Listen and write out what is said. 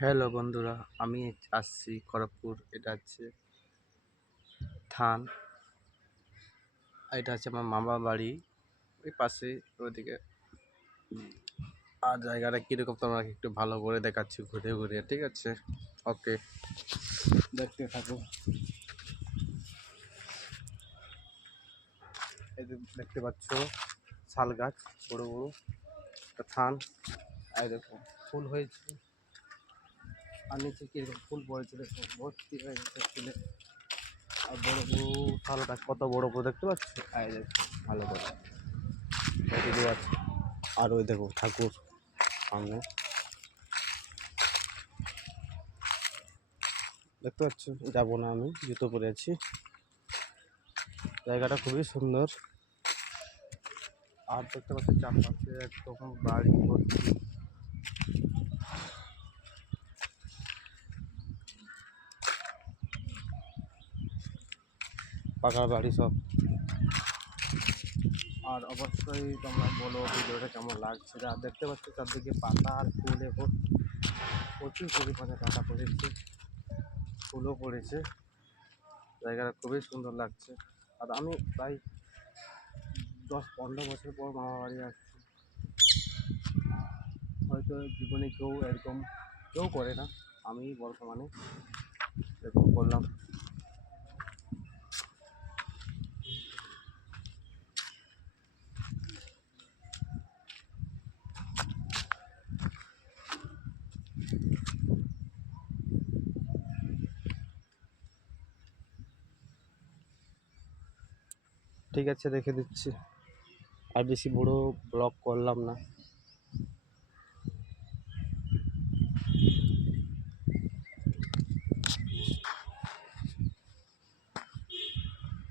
Hello বন্ধুরা, আমি আসছি খড়গপুর। এটা হচ্ছে থান, এটা হচ্ছে আমার মামা বাড়ি, ওই পাশে ওইদিকে। আর জায়গাটা কীরকম তোমাকে একটু ভালো করে দেখাচ্ছি ঘুরে ঘুরে, ঠিক আছে? ওকে, দেখতে থাকো। এই যে দেখতে পাচ্ছ শাল গাছ, বড় বড় একটা থান। আর দেখো ফুল হয়েছে, আর নিচে কীরকম ফুল পড়েছে দেখো, ভর্তি হয়ে গেছে ফুলে। আর বড় বড় শাল গাছ, কত বড় বড় দেখতে পাচ্ছ? আর দেখো ভালো করে এদিকে আছে। আর ওই দেখো ঠাকুর সামনে দেখতে পাচ্ছ। যাবো না, আমি জুতো পরে আছি। জায়গাটা খুবই সুন্দর। আর দেখতে পাচ্ছি চারপাশে একদম বাড়ি ভর্তি। পাকা বাড়ি সব। আর অবশ্যই তোমরা বলো ভিডিওটা কেমন লাগছে। আর দেখতে পাচ্ছ চারদিকে পাতা আর ফুলে প্রচুর পরিমাণে পাতা পড়েছে, ফুলও পড়েছে। জায়গাটা খুবই সুন্দর লাগছে। আর আমি প্রায় 10-15 বছর পর মামা বাড়ি আসছি। হয়তো জীবনে কেউ এরকম কেউ করে না, আমি বর্তমানে এরকম করলাম। ঠিক আছে, রেখে দিচ্ছি। আর বেশি বড় ব্লগ করলাম না।